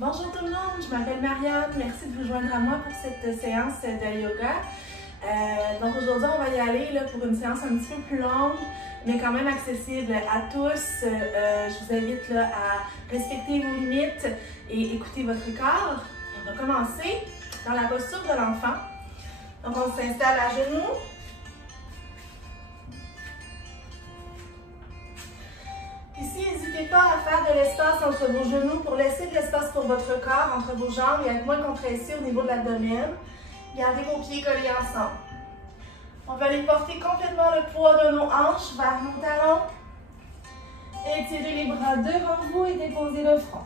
Bonjour tout le monde, je m'appelle Marianne. Merci de vous joindre à moi pour cette séance de yoga. Donc aujourd'hui, on va y aller pour une séance un petit peu plus longue, mais quand même accessible à tous. Je vous invite à respecter vos limites et écouter votre corps. On va commencer dans la posture de l'enfant. Donc on s'installe à genoux. Ici, n'hésitez pas à faire de l'espace entre vos genoux pour laisser de l'espace pour votre corps, entre vos jambes et être moins compressé au niveau de l'abdomen. Gardez vos pieds collés ensemble. On va aller porter complètement le poids de nos hanches vers nos talons. Étirez les bras devant vous et déposez le front.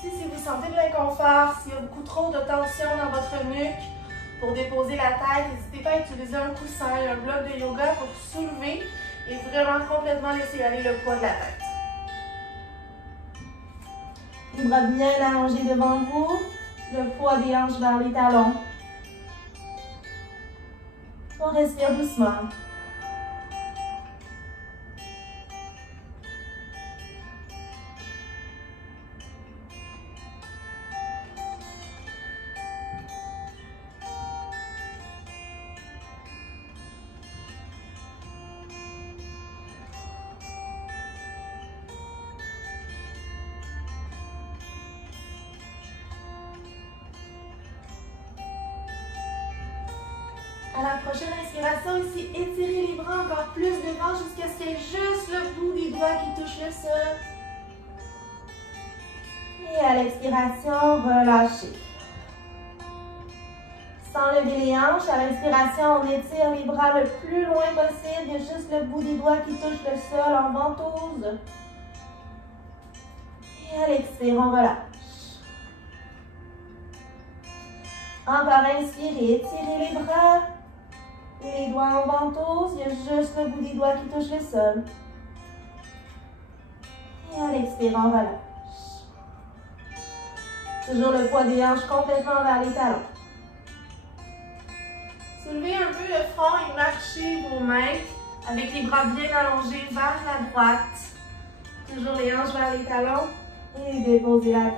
Si vous sentez de l'inconfort, s'il y a beaucoup trop de tension dans votre nuque, pour déposer la tête, n'hésitez pas à utiliser un coussin, un bloc de yoga pour soulever et vraiment complètement laisser aller le poids de la tête. Les bras bien allongés devant vous, le poids des hanches vers les talons. On respire doucement. À la prochaine inspiration, ici, étirez les bras encore plus devant jusqu'à ce qu'il y ait juste le bout des doigts qui touche le sol. Et à l'expiration, relâchez. Sans lever les hanches, à l'inspiration, on étire les bras le plus loin possible. Il y a juste le bout des doigts qui touche le sol en ventouse. Et à l'expire, on relâche. Encore inspirez, étirez les bras. Et les doigts en ventouse, il y a juste le bout des doigts qui touche le sol. Et à l'expire, on relâche. Toujours le poids des hanches complètement vers les talons. Soulevez un peu le front et marchez vos mains avec les bras bien allongés vers la droite. Toujours les hanches vers les talons et déposez la tête.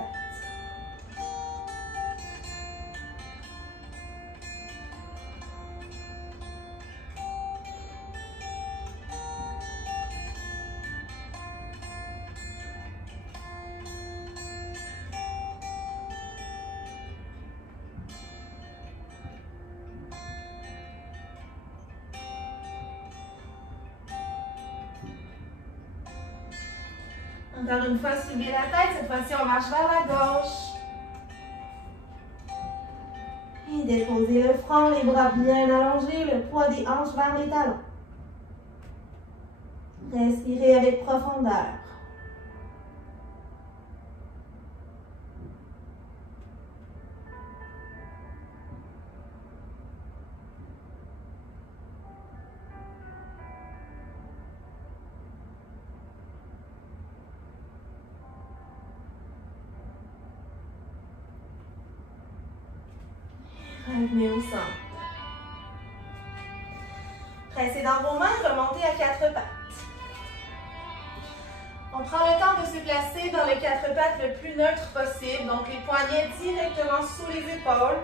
Encore une fois, soulevez la tête. Cette fois-ci, on marche vers la gauche. Et déposez le front, les bras bien allongés, le poids des hanches vers les talons. Respirez avec profondeur. Revenez au centre. Pressez dans vos mains, remontez à quatre pattes. On prend le temps de se placer dans les quatre pattes le plus neutre possible. Donc les poignets directement sous les épaules,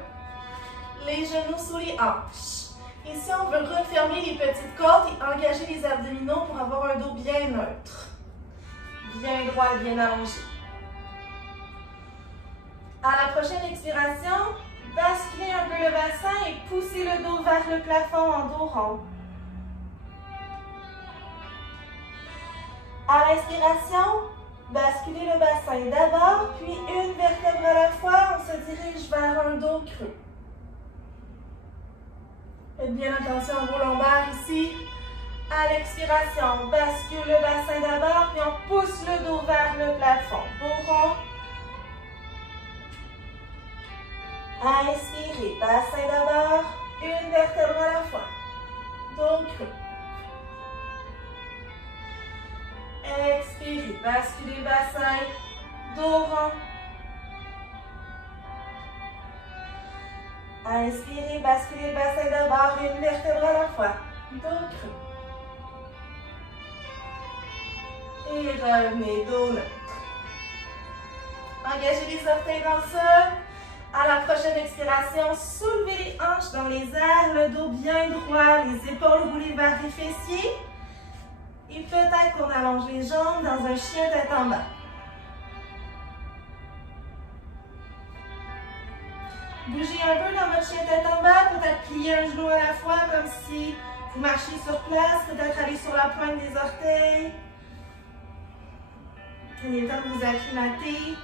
les genoux sous les hanches. Ici, on veut refermer les petites côtes et engager les abdominaux pour avoir un dos bien neutre. Bien droit et bien allongé. À la prochaine expiration, basculez un peu le bassin et poussez le dos vers le plafond en dos rond. À l'inspiration, basculez le bassin d'abord, puis une vertèbre à la fois, on se dirige vers un dos creux. Faites bien attention à vos lombaires ici. À l'expiration, bascule le bassin d'abord, puis on pousse le dos vers le plafond. Dos rond. Inspirez, bassin d'abord, une vertèbre à la fois. Dos creux. Expirez, basculez le bassin, dos rond. Inspirez, basculez le bassin d'abord, une vertèbre à la fois. Dos creux. Et revenez, dos neutre. Engagez les orteils dans le sol. À la prochaine expiration, soulevez les hanches dans les airs, le dos bien droit, les épaules roulées vers les fessiers. Et peut-être qu'on allonge les jambes dans un chien tête en bas. Bougez un peu dans votre chien tête en bas, peut-être plier un genou à la fois comme si vous marchiez sur place, peut-être aller sur la pointe des orteils. Prenez le temps de vous acclimater.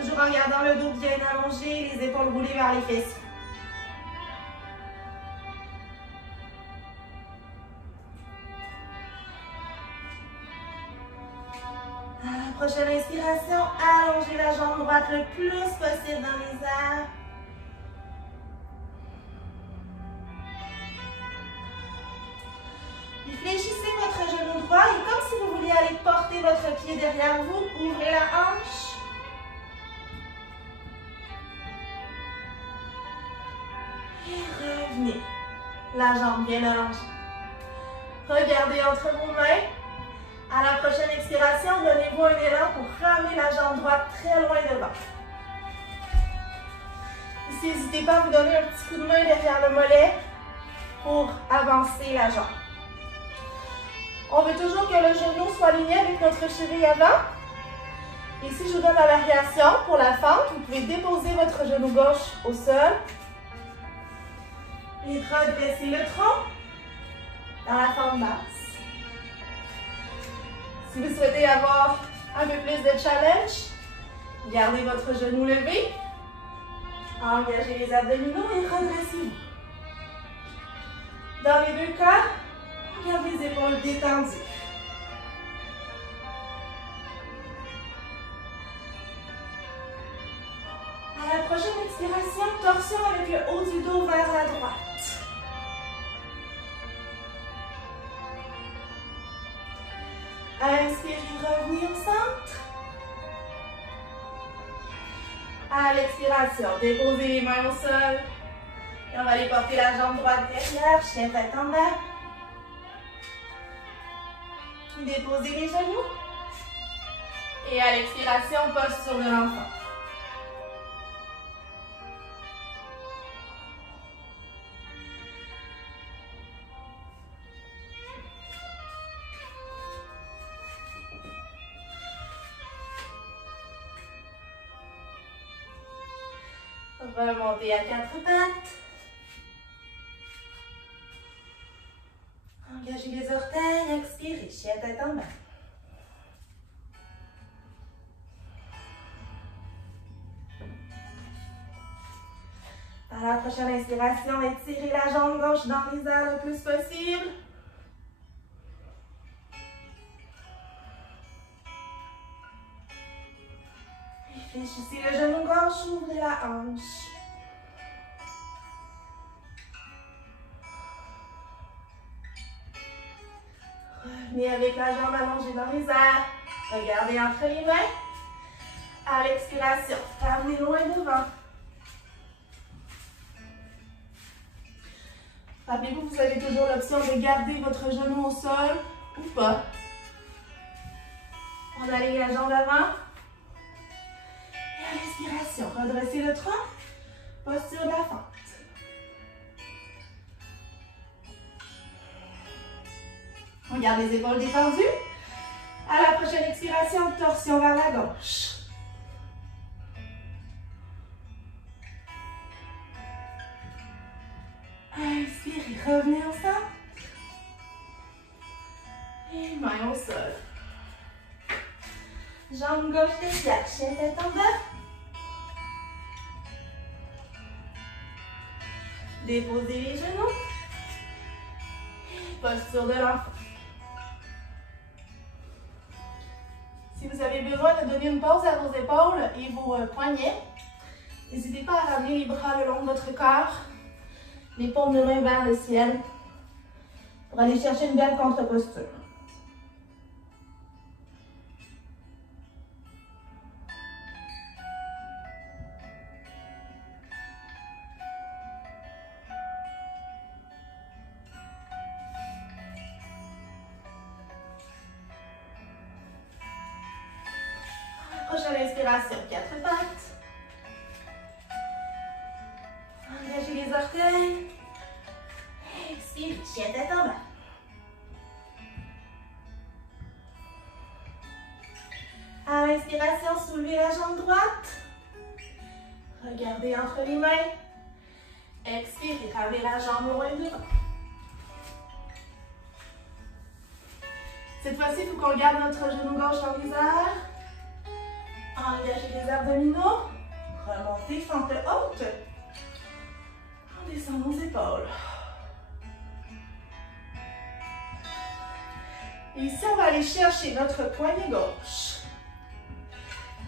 Toujours en gardant le dos bien allongé, les épaules roulées vers les fessiers. À la prochaine inspiration, allongez la jambe droite le plus possible dans les airs. Puis fléchissez votre genou droit et comme si vous vouliez aller porter votre pied derrière vous, ouvrez la hanche. Et revenez. La jambe bien allongée. Regardez entre vos mains. À la prochaine expiration, donnez-vous un élan pour ramener la jambe droite très loin devant. Ici, n'hésitez pas à vous donner un petit coup de main derrière le mollet pour avancer la jambe. On veut toujours que le genou soit aligné avec notre cheville avant. Ici, je vous donne la variation pour la fente. Vous pouvez déposer votre genou gauche au sol. Et redressez le tronc dans la fente basse. Si vous souhaitez avoir un peu plus de challenge, gardez votre genou levé. Engagez les abdominaux et redressez-vous. Dans les deux cas, gardez les épaules détendues. À la prochaine expiration, torsion avec le haut du dos vers la droite. Inspirez, revenez au centre. À l'expiration, déposez les mains au sol. Et on va aller porter la jambe droite derrière, chien tête en bas. Déposez les genoux. Et à l'expiration, posture de l'enfant. Remontez à quatre pattes. Engagez les orteils, expirez, chien tête en bas. À la prochaine inspiration, étirez la jambe gauche dans les airs le plus possible. Fléchissez le genou gauche, ouvrez la hanche. Revenez avec la jambe allongée dans les airs. Regardez entre les mains. À l'expiration, ramenez loin devant. Rappelez-vous, vous avez toujours l'option de garder votre genou au sol ou pas. On aligne la jambe avant. Et à l'expiration, redressez le tronc. Posture de la fente. On garde les épaules détendues. À la prochaine expiration, torsion vers la gauche. Inspirez, revenez au centre. Et main au sol. Jambe gauche déplace, chien tête en bas. Déposez les genoux. Posture de l'enfant. Si vous avez besoin de donner une pause à vos épaules et vos poignets, n'hésitez pas à ramener les bras le long de votre corps, les paumes de main vers le ciel, pour aller chercher une belle contre-posture. prochaine inspiration, 4 pattes. Engagez les orteils. Expire, chien tête en bas. À l'inspiration, soulevez la jambe droite. Regardez entre les mains. Expirez, ramenez la jambe loin devant. Cette fois-ci, il faut qu'on garde notre genou gauche dans les airs. Engagez les abdominaux. Remontez, fente haute. On descend nos épaules. Et ici, on va aller chercher notre poignet gauche.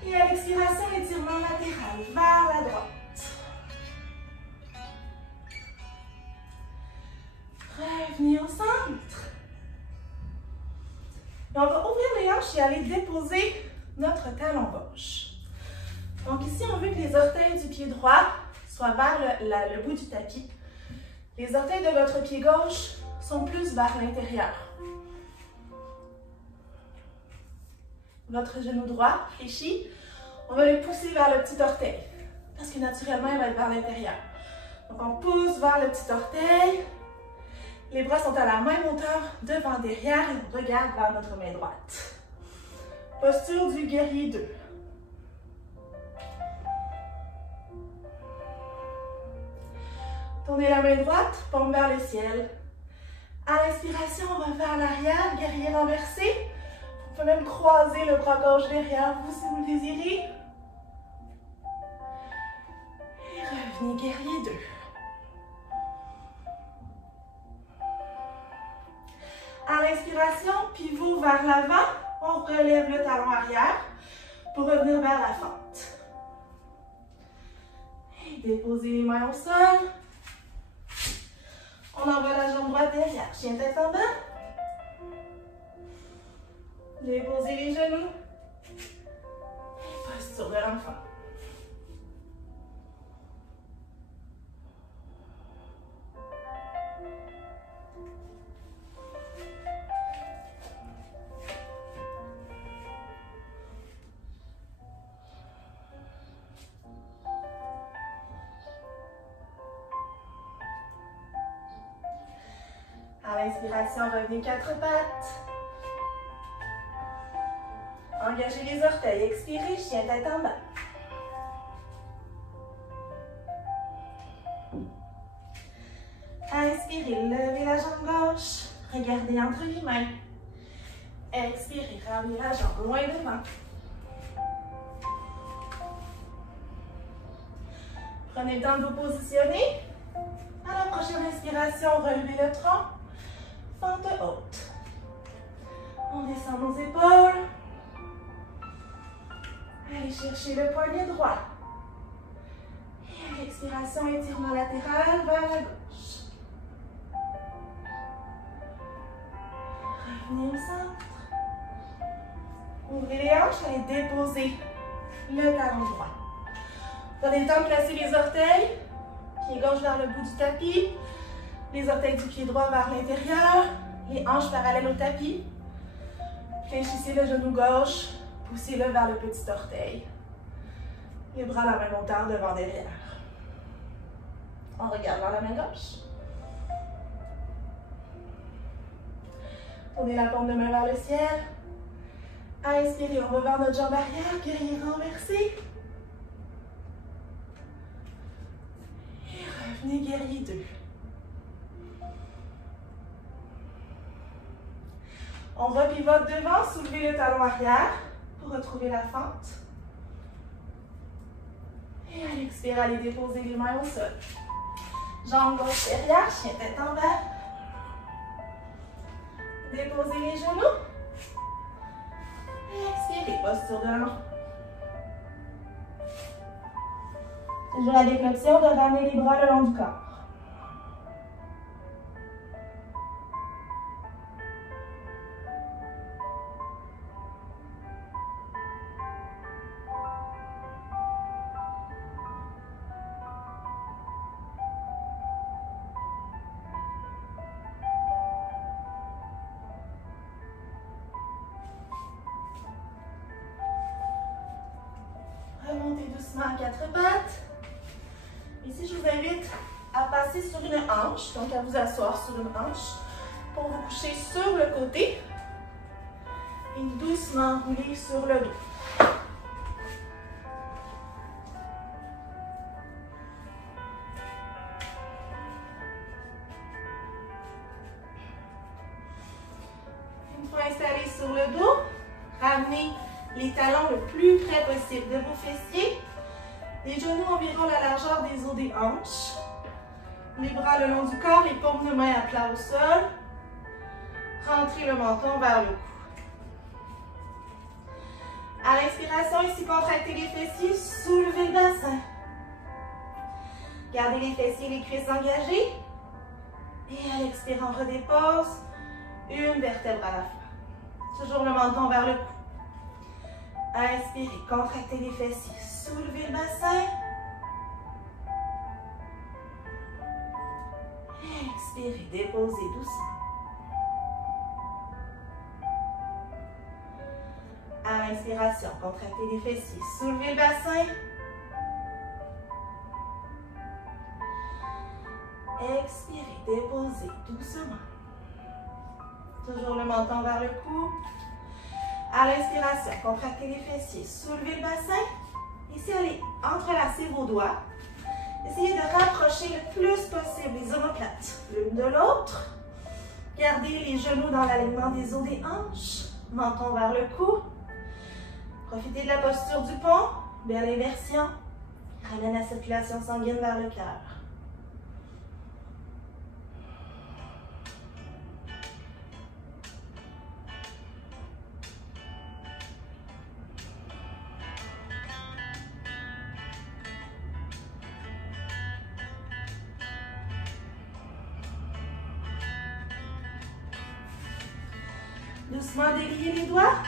Et à l'expiration, étirement latéral vers la droite. Revenez au centre. Et on va ouvrir les hanches et aller déposer notre talon gauche. Donc ici, on veut que les orteils du pied droit soient vers le bout du tapis. Les orteils de votre pied gauche sont plus vers l'intérieur. Votre genou droit fléchi, on va le pousser vers le petit orteil. Parce que naturellement, il va être vers l'intérieur. Donc on pousse vers le petit orteil. Les bras sont à la même hauteur devant, derrière et on regarde vers notre main droite. Posture du guerrier 2. Tournez la main droite, paume vers le ciel. À l'inspiration, on va vers l'arrière, guerrier renversé. Vous pouvez même croiser le bras gauche derrière vous si vous le désirez. Et revenez, guerrier 2. À l'inspiration, pivot vers l'avant, on relève le talon arrière pour revenir vers la fente. Et déposez les mains au sol. On envoie la jambe droite derrière, chien tête en bas. Déposez les genoux. Et posture de l'enfant. À l'inspiration, revenez 4 pattes. Engagez les orteils, expirez, chien tête en bas. Inspirez, levez la jambe gauche, regardez entre les mains. Expirez, ramenez la jambe loin devant. Prenez le temps de vous positionner. À la prochaine inspiration, relevez le tronc, fente haute. On descend nos épaules. Allez chercher le poignet droit. Et à l'expiration, étirement latéral vers la gauche. Revenez au centre. Ouvrez les hanches, allez déposer le talon droit. Prenez le temps de placer les orteils. Pied gauche vers le bout du tapis. Les orteils du pied droit vers l'intérieur. Les hanches parallèles au tapis. Fléchissez le genou gauche. Poussez-le vers le petit orteil. Les bras à la même hauteur devant, derrière. On regarde vers la main gauche. Tournez la paume de main vers le ciel. Inspirez, on va vers notre jambe arrière, guerrier renversé. Et revenez, guerrier 2. On repivote devant, soulevez le talon arrière pour retrouver la fente. Et à l'expire, allez déposer les mains au sol. Jambe gauche derrière, chien tête en bas. Déposez les genoux. Et expirez, posture de l'enfant. Toujours avec l'option de ramener les bras le long du corps. remonter doucement à quatre pattes. Ici, je vous invite à passer sur une hanche, donc à vous asseoir sur une hanche pour vous coucher sur le côté et doucement rouler sur le dos. Une fois installé sur le dos, ramenez les talons le plus près possible de vos fessiers. Les genoux environ la largeur des os des hanches. Les bras le long du corps, les paumes de main à plat au sol. Rentrez le menton vers le cou. À l'inspiration, ici, contractez les fessiers, soulevez le bassin. Gardez les fessiers et les cuisses engagées. Et à l'expirant, on redépose une vertèbre à la fois. Toujours le menton vers le cou. Inspirez, contractez les fessiers, soulevez le bassin. Expirez, déposez doucement. À l'inspiration, contractez les fessiers, soulevez le bassin. Expirez, déposez doucement. Toujours le menton vers le cou. À l'inspiration, contractez les fessiers, soulevez le bassin. Ici, allez entrelacer vos doigts. Essayez de rapprocher le plus possible les omoplates l'une de l'autre. Gardez les genoux dans l'alignement des os des hanches. Menton vers le cou. Profitez de la posture du pont. Belle inversion. Ramène la circulation sanguine vers le cœur. Doucement déliez les doigts.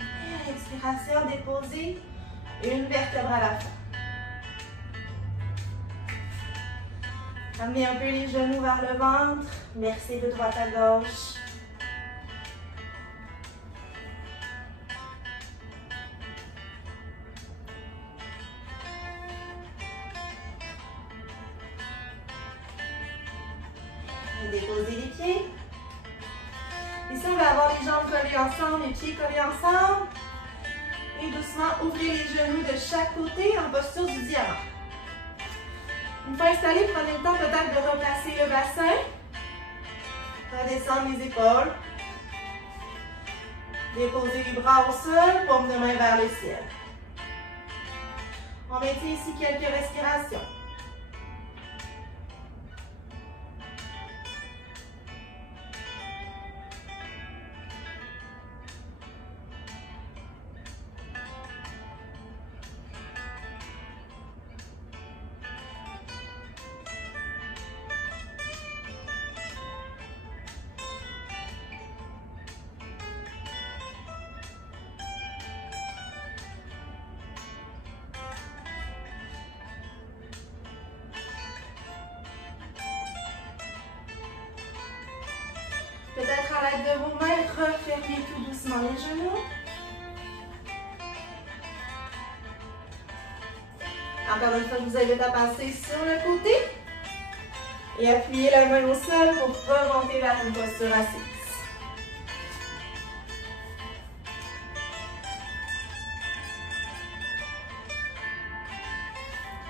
Et à l'expiration, déposez une vertèbre à la fois. Amenez un peu les genoux vers le ventre. Versez de droite à gauche. Et déposez les pieds. Ici, on va avoir les jambes collées ensemble, les pieds collés ensemble. Et doucement, ouvrez les genoux de chaque côté en posture du diamant. Une fois installé, prenez le temps peut-être de replacer le bassin. Redescendre les épaules. Déposez les bras au sol, paume de main vers le ciel. On maintient ici quelques respirations. Peut-être à l'aide de vos mains, refermez tout doucement les genoux. Encore une fois, je vous invite à passer sur le côté et appuyer la main au sol pour remonter vers une posture assise.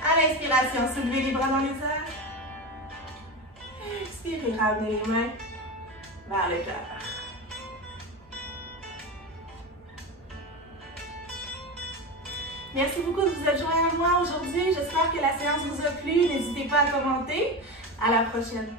À l'inspiration, soulevez les bras dans les airs. Expirez, ramenez les mains vers le cœur. Merci beaucoup de vous être joints à moi aujourd'hui. J'espère que la séance vous a plu. N'hésitez pas à commenter. À la prochaine.